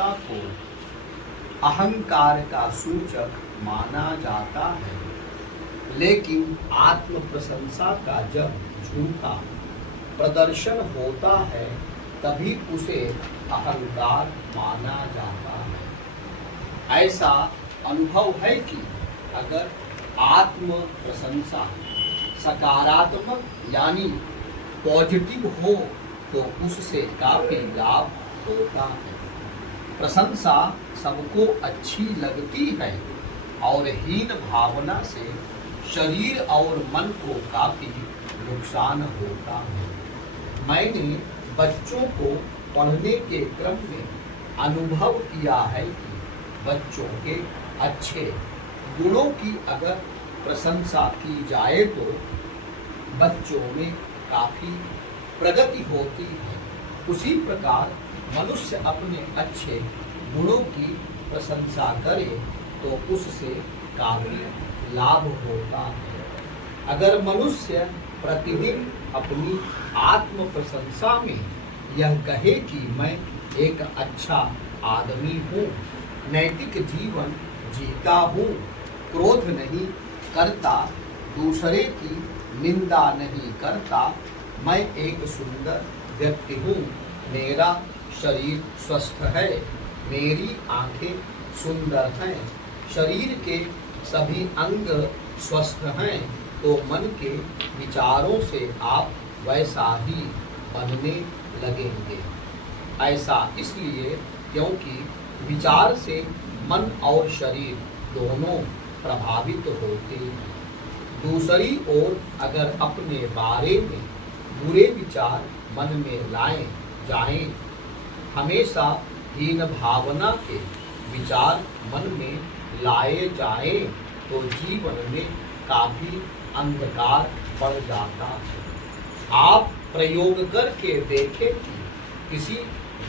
प्रशंसा को अहंकार का सूचक माना जाता है, लेकिन आत्म प्रशंसा का जब झूठा प्रदर्शन होता है तभी उसे अहंकार माना जाता है। ऐसा अनुभव है कि अगर आत्म प्रशंसा सकारात्मक यानी पॉजिटिव हो तो उससे काफी लाभ होता है। प्रशंसा सबको अच्छी लगती है और हीन भावना से शरीर और मन को काफी नुकसान होता है। मैंने बच्चों को पढ़ने के क्रम में अनुभव किया है कि बच्चों के अच्छे गुणों की अगर प्रशंसा की जाए तो बच्चों में काफी प्रगति होती है। उसी प्रकार मनुष्य अपने अच्छे गुणों की प्रशंसा करे तो उससे काफी लाभ होता है। अगर मनुष्य प्रतिदिन अपनी आत्म प्रशंसा में यह कहे कि मैं एक अच्छा आदमी हूँ, नैतिक जीवन जीता हूँ, क्रोध नहीं करता, दूसरे की निंदा नहीं करता, मैं एक सुंदर व्यक्ति हूँ, मेरा शरीर स्वस्थ है, मेरी आंखें सुंदर हैं, शरीर के सभी अंग स्वस्थ हैं, तो मन के विचारों से आप वैसा ही बनने लगेंगे। ऐसा इसलिए क्योंकि विचार से मन और शरीर दोनों प्रभावित होते हैं। दूसरी ओर अगर अपने बारे में बुरे विचार मन में लाए जाएं, हमेशा हीन भावना के विचार मन में लाए जाएं, तो जीवन में काफी अंधकार पड़ जाता है। आप प्रयोग करके देखें कि किसी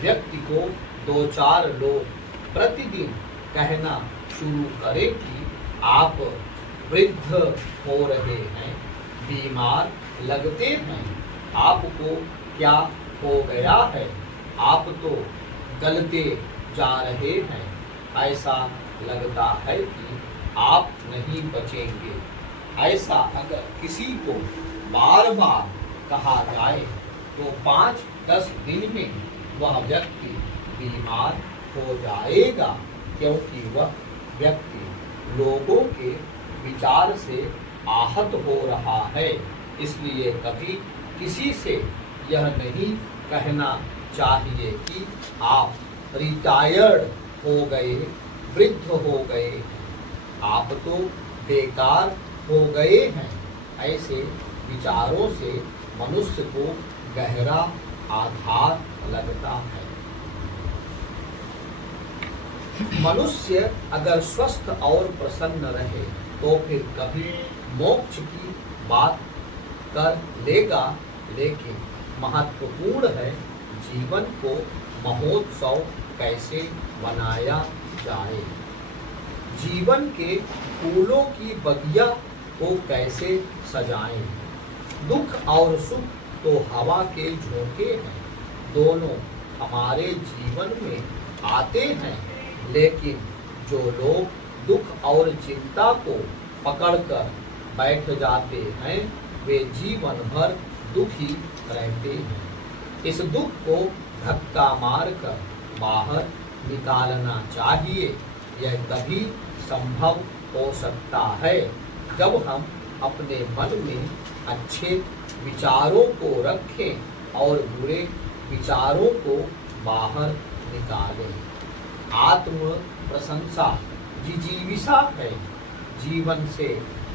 व्यक्ति को 2-4 लोग प्रतिदिन कहना शुरू करें कि आप वृद्ध हो रहे हैं, बीमार लगते हैं, आपको क्या हो गया है, आप तो गलते जा रहे हैं, ऐसा लगता है कि आप नहीं बचेंगे। ऐसा अगर किसी को बार बार कहा जाए तो 5-10 दिन में वह व्यक्ति बीमार हो जाएगा, क्योंकि वह व्यक्ति लोगों के विचार से आहत हो रहा है। इसलिए कभी किसी से यह नहीं कहना चाहिए कि आप रिटायर्ड हो गए, वृद्ध हो गए हैं, आप तो बेकार हो गए हैं। ऐसे विचारों से मनुष्य को गहरा आघात लगता है। मनुष्य अगर स्वस्थ और प्रसन्न रहे तो फिर कभी मोक्ष की बात कर लेगा, लेकिन महत्वपूर्ण है जीवन को महोत्सव कैसे बनाया जाए, जीवन के फूलों की बगिया को कैसे सजाएं। दुख और सुख तो हवा के झोंके हैं, दोनों हमारे जीवन में आते हैं, लेकिन जो लोग दुख और चिंता को पकड़कर बैठ जाते हैं वे जीवन भर दुखी रहते हैं। इस दुख को धक्का मारकर बाहर निकालना चाहिए। यह तभी संभव हो सकता है जब हम अपने मन में अच्छे विचारों को रखें और बुरे विचारों को बाहर निकालें। आत्म प्रशंसा जिजीविषा है, जीवन से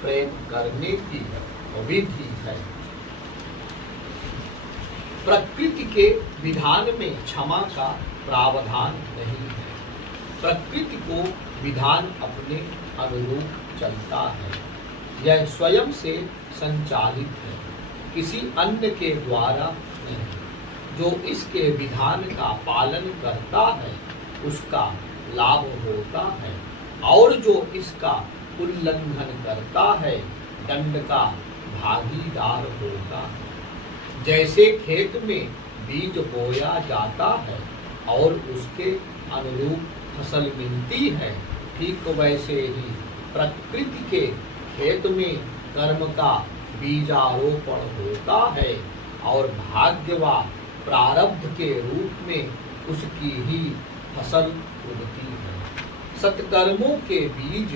प्रेम करने की विधि है। प्रकृति के विधान में क्षमा का प्रावधान नहीं है। प्रकृति को विधान अपने अनुरूप चलता है, यह स्वयं से संचालित है, किसी अन्य के द्वारा नहीं। जो इसके विधान का पालन करता है उसका लाभ होता है, और जो इसका उल्लंघन करता है दंड का भागीदार होता है। जैसे खेत में बीज बोया जाता है और उसके अनुरूप फसल मिलती है, ठीक वैसे ही प्रकृति के खेत में कर्म का बीजारोपण होता है और भाग्य व प्रारब्ध के रूप में उसकी ही फसल उगती है। सत्कर्मों के बीज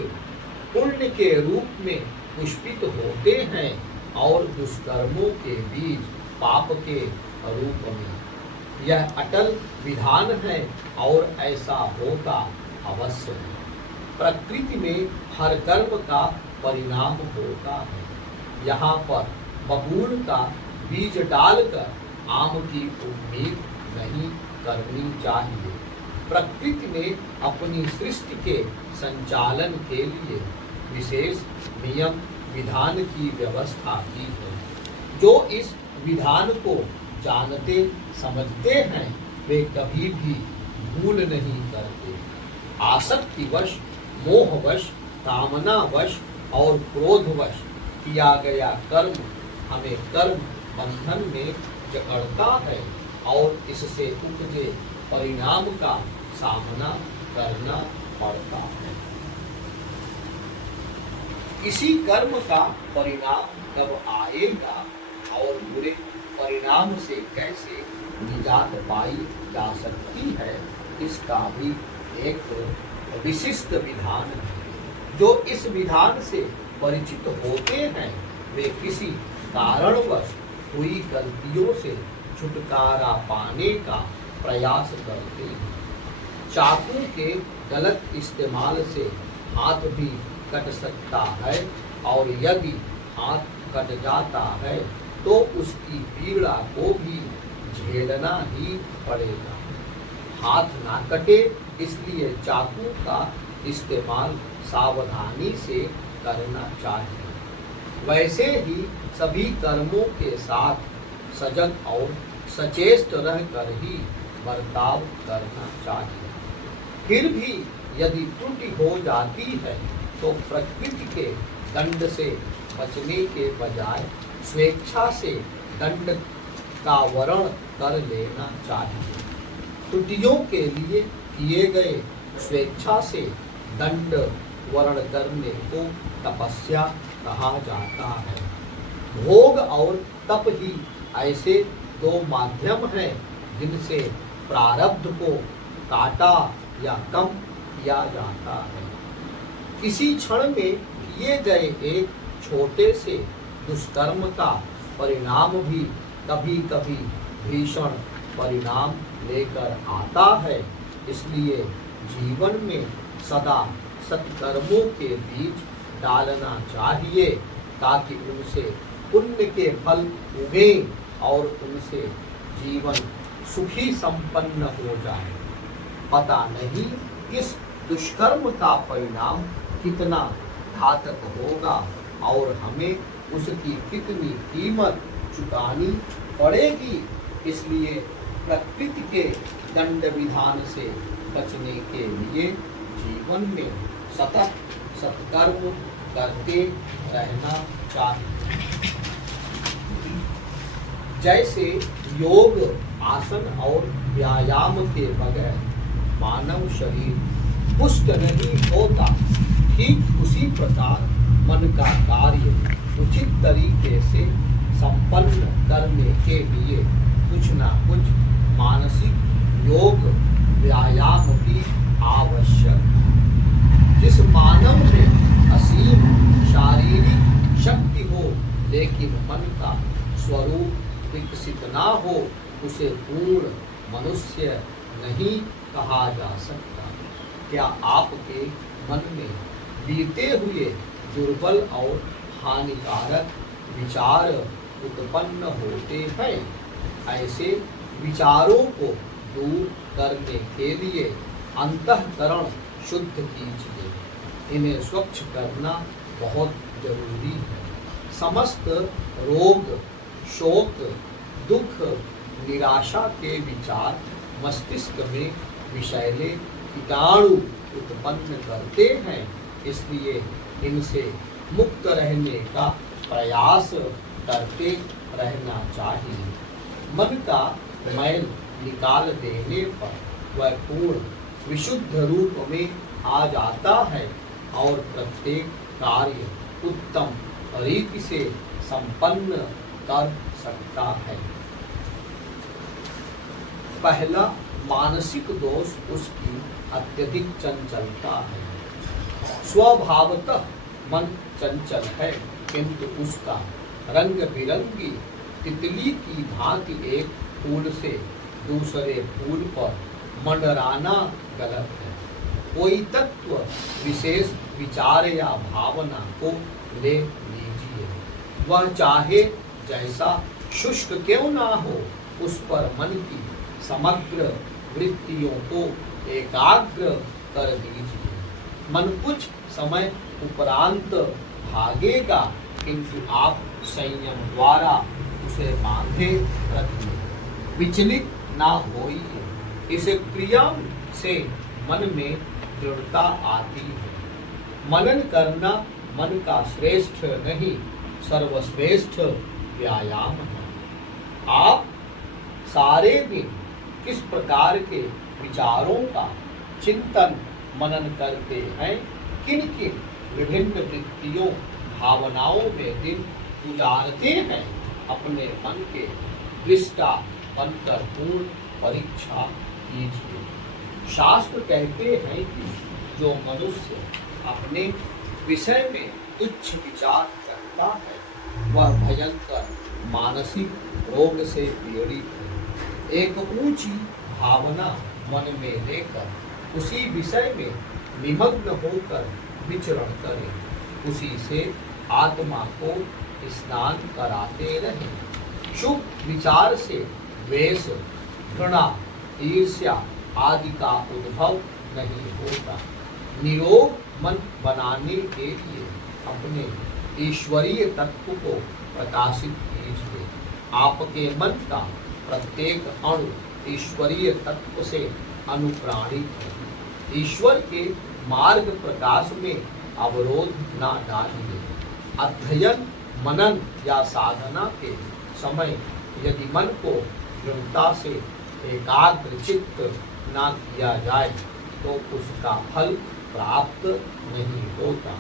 पुण्य के रूप में पुष्पित होते हैं और दुष्कर्मों के बीज पाप के रूप में। यह अटल विधान है और ऐसा होगा अवश्य है। प्रकृति में हर कर्म का परिणाम होता है। यहाँ पर बबूल का बीज डालकर आम की उम्मीद नहीं करनी चाहिए। प्रकृति ने अपनी सृष्टि के संचालन के लिए विशेष नियम विधान की व्यवस्था की है। जो इस विधान को जानते समझते हैं वे कभी भी भूल नहीं करते। आसक्तिवश, मोहवश, कामनावश और क्रोधवश किया गया कर्म हमें कर्म बंधन में जकड़ता है और इससे उपजे परिणाम का सामना करना पड़ता है। इसी कर्म का परिणाम कब आएगा और बुरे परिणाम से कैसे निजात पाई जा सकती है, इसका भी एक विशिष्ट विधान है। जो इस विधान से परिचित होते हैं वे किसी कारणवश हुई गलतियों से छुटकारा पाने का प्रयास करते हैं। चाकू के गलत इस्तेमाल से हाथ भी कट सकता है और यदि हाथ कट जाता है तो उसकी पीड़ा को भी झेलना ही पड़ेगा। हाथ ना कटे इसलिए चाकू का इस्तेमाल सावधानी से करना चाहिए। वैसे ही सभी कर्मों के साथ सजग और सचेत रहकर ही बर्ताव करना चाहिए। फिर भी यदि त्रुटि हो जाती है तो प्रकृति के दंड से बचने के बजाय स्वेच्छा से दंड का वरण कर लेना चाहिए। त्रुटियों के लिए किए गए स्वेच्छा से दंड वर्ण करने को तपस्या कहा जाता है। भोग और तप ही ऐसे दो माध्यम हैं जिनसे प्रारब्ध को काटा या कम किया जाता है। किसी क्षण में किए गए एक छोटे से दुष्कर्म का परिणाम भी कभी कभी भीषण परिणाम लेकर आता है। इसलिए जीवन में सदा सत्कर्मों के बीज डालना चाहिए ताकि उनसे पुण्य के फल उगे और उनसे जीवन सुखी संपन्न हो जाए। पता नहीं इस दुष्कर्म का परिणाम कितना घातक होगा और हमें उसकी कितनी कीमत चुकानी पड़ेगी। इसलिए प्रकृति के दंड विधान से बचने के लिए जीवन में सतत सत्कर्म करते रहना चाहिए। जैसे योग, आसन और व्यायाम के बगैर मानव शरीर पुष्ट नहीं होता, ठीक उसी प्रकार मन का कार्य उचित तरीके से संपन्न करने के लिए कुछ न कुछ मानसिक योग व्यायाम भी आवश्यक है। जिस मानव में असीम शारीरिक शक्ति हो लेकिन मन का स्वरूप विकसित ना हो उसे पूर्ण मनुष्य नहीं कहा जा सकता। क्या आपके मन में बीते हुए दुर्बल और हानिकारक विचार उत्पन्न होते हैं? ऐसे विचारों को दूर करने के लिए अंतःकरण शुद्ध कीजिए। इन्हें स्वच्छ करना बहुत जरूरी है। समस्त रोग, शोक, दुख, निराशा के विचार मस्तिष्क में विषैले कीटाणु उत्पन्न करते हैं। इसलिए इनसे मुक्त रहने का प्रयास करते रहना चाहिए। मन का मैल निकाल देने पर वह पूर्ण विशुद्ध रूप में आ जाता है और प्रत्येक कार्य उत्तम रीति से संपन्न कर सकता है। पहला मानसिक दोष उसकी अत्यधिक चंचलता है। स्वभावतः मन चंचल है, किंतु उसका रंग बिरंगी तितली की भांति एक फूल से दूसरे फूल पर मंडराना गलत है। कोई तत्व विशेष विचार या भावना को ले लीजिए, वह चाहे जैसा शुष्क क्यों ना हो, उस पर मन की समग्र वृत्तियों को एकाग्र कर दीजिए। मन कुछ समय उपरांत भागेगा, किंतु आप संयम द्वारा उसे बांधे रखिए, विचलित ना होइए। इस क्रिया से मन में दृढ़ता आती है। मनन करना मन का श्रेष्ठ नहीं, सर्वश्रेष्ठ व्यायाम है। आप सारे दिन किस प्रकार के विचारों का चिंतन मनन करते हैं, किन किन विभिन्न वृत्तियों भावनाओं में दिन गुजारते हैं, अपने मन के दृष्टा अंतरपूर्ण परीक्षा कीजिए। शास्त्र कहते हैं कि जो मनुष्य अपने विषय में तुच्छ विचार करता है, वह भयंकर मानसिक रोग से पीड़ित है। एक ऊंची भावना मन में लेकर उसी विषय में निमग्न होकर विचरण करें, उसी से आत्मा को स्नान कराते रहें। शुभ विचार से द्वेष, घृणा, ईर्ष्या आदि का उद्भव नहीं होता। निरोग मन बनाने के लिए अपने ईश्वरीय तत्व को प्रकाशित कीजिए। आपके मन का प्रत्येक अणु ईश्वरीय तत्व से अनुप्राणित है। ईश्वर के मार्ग प्रकाश में अवरोध न डालिए। अध्ययन, मनन या साधना के समय यदि मन को दृढ़ता से एकाग्र चित्त न किया जाए तो उसका फल प्राप्त नहीं होता।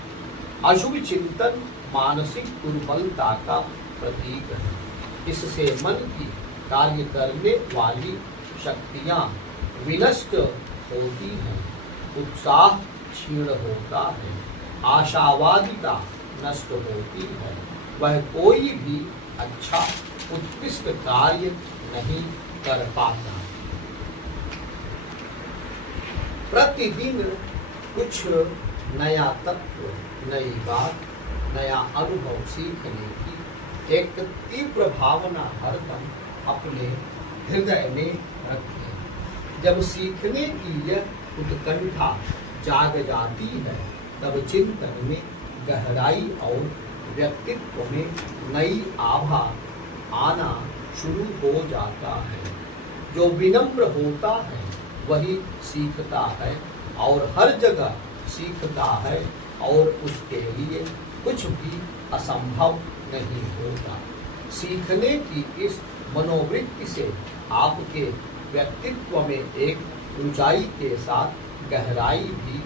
अशुभ चिंतन मानसिक दुर्बलता का प्रतीक है। इससे मन की कार्य करने वाली शक्तियां विनष्ट होती हैं, उत्साह क्षीण होता है, आशावादिता नष्ट होती है, वह कोई भी अच्छा उत्कृष्ट कार्य नहीं कर पाता। प्रतिदिन कुछ नया तत्व, नई बात, नया अनुभव सीखने की एक तीव्र भावना हरदम अपने हृदय में रखें। जब सीखने की यह उत्कंठा जाग जाती है, तब चिंतन में गहराई और व्यक्तित्व में नई आभा आना शुरू हो जाता है। जो विनम्र होता है वही सीखता है और हर जगह सीखता है, और उसके लिए कुछ भी असंभव नहीं होता। सीखने की इस मनोवृत्ति से आपके व्यक्तित्व में एक ऊंचाई के साथ गहराई भी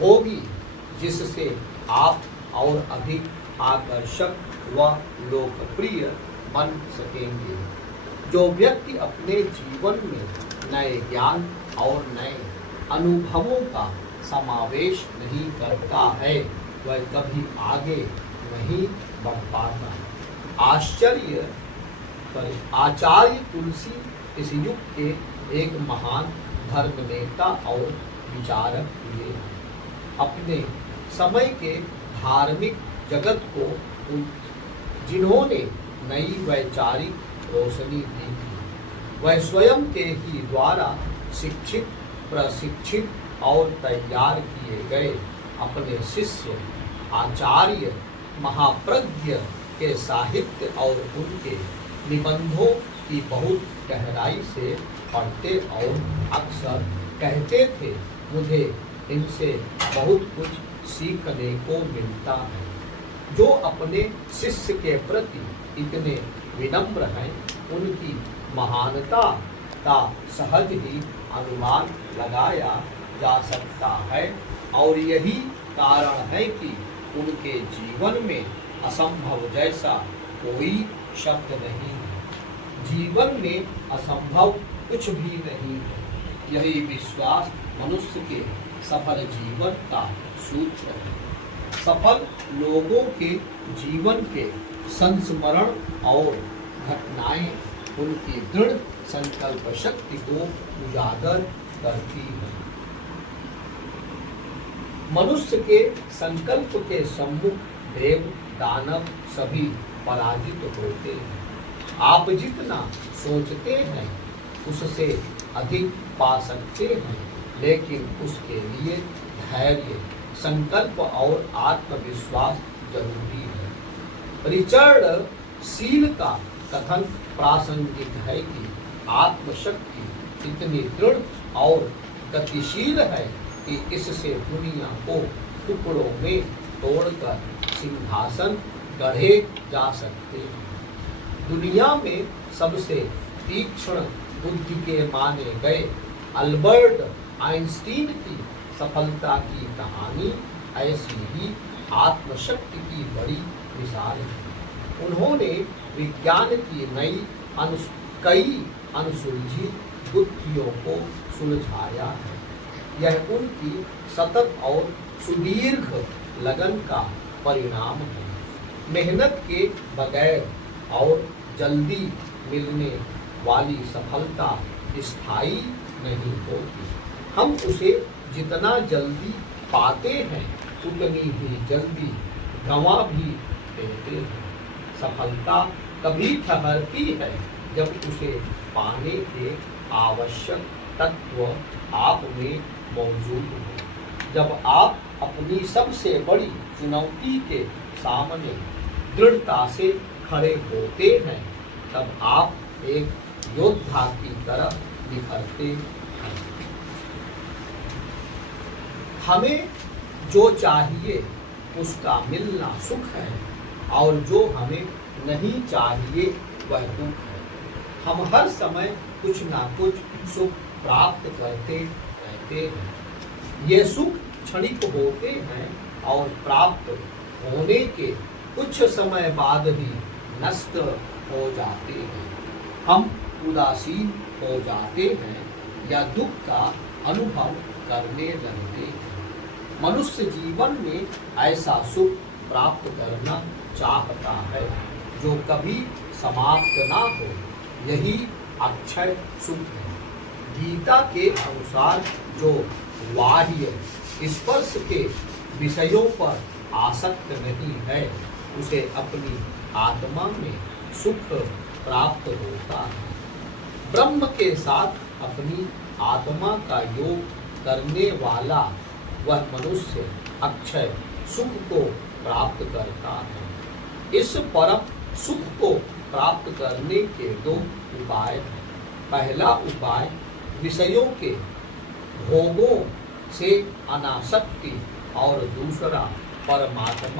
होगी, जिससे आप और अधिक आकर्षक व लोकप्रिय बन सकेंगे। जो व्यक्ति अपने जीवन में नए ज्ञान और नए अनुभवों का समावेश नहीं करता है, वह कभी आगे नहीं बढ़ पाता। आचार्य तुलसी इस युग के एक महान धर्म नेता और विचारक हुए। अपने समय के धार्मिक जगत को जिन्होंने नई वैचारिक रोशनी दी थी, वह स्वयं के ही द्वारा शिक्षित, प्रशिक्षित और तैयार किए गए अपने शिष्य आचार्य महाप्रज्ञ के साहित्य और उनके निबंधों की बहुत गहराई से पढ़ते और अक्सर कहते थे, मुझे इनसे बहुत कुछ सीखने को मिलता है। जो अपने शिष्य के प्रति इतने विनम्र हैं, उनकी महानता का सहज ही अनुमान लगाया जा सकता है और यही कारण है कि उनके जीवन में असंभव जैसा कोई शब्द नहीं है। जीवन में असंभव कुछ भी नहीं है। यही विश्वास मनुष्य के सफल जीवन का सूत्र है। सफल लोगों के जीवन के संस्मरण और घटनाएं उनकी दृढ़ संकल्प शक्ति को उजागर करती है। मनुष्य के संकल्प के सम्मुख देव दानव सभी पराजित होते हैं। आप जितना सोचते हैं उससे अधिक पा सकते हैं, लेकिन उसके लिए धैर्य, संकल्प और आत्मविश्वास जरूरी है। रिचर्ड सील का कथन प्रासंगिक है कि आत्मशक्ति इतनी दृढ़ और गतिशील है कि इससे दुनिया को टुकड़ों में तोड़कर सिंहासन गढ़े जा सकते हैं। दुनिया में सबसे तीक्ष्ण बुद्धि के माने गए अल्बर्ट आइंस्टीन की सफलता की कहानी ऐसी ही आत्मशक्ति की बड़ी मिसाल है। उन्होंने विज्ञान की कई अनसुलझी गुत्थियों को सुलझाया है। यह उनकी सतत और सुदीर्घ लगन का परिणाम है। मेहनत के बगैर और जल्दी मिलने वाली सफलता स्थायी नहीं होती। हम उसे जितना जल्दी पाते हैं उतनी ही जल्दी गंवा भी देते हैं। सफलता तभी ठहरती है जब उसे पाने के आवश्यक तत्व आप में मौजूद हो। जब आप अपनी सबसे बड़ी चुनौती के सामने दृढ़ता से खड़े होते हैं, तब आप एक योद्धा की तरह निखरते हैं। हमें जो चाहिए उसका मिलना सुख है और जो हमें नहीं चाहिए वह दुख है। हम हर समय कुछ ना कुछ सुख प्राप्त करते रहते हैं। ये सुख क्षणिक होते हैं और प्राप्त होने के कुछ समय बाद ही नष्ट हो जाते हैं। हम उदासीन हो जाते हैं या दुख का अनुभव करने लगते हैं। मनुष्य जीवन में ऐसा सुख प्राप्त करना चाहता है जो कभी समाप्त ना हो। यही अक्षय सुख है। गीता के अनुसार जो बाह्य स्पर्श के विषयों पर आसक्त नहीं है उसे अपनी आत्मा में सुख प्राप्त होता है। ब्रह्म के साथ अपनी आत्मा का योग करने वाला वह मनुष्य अक्षय सुख को प्राप्त करता है। इस परम सुख को प्राप्त करने के दो उपाय हैं। पहला उपाय विषयों के भोगों से अनासक्ति और दूसरा परमात्मा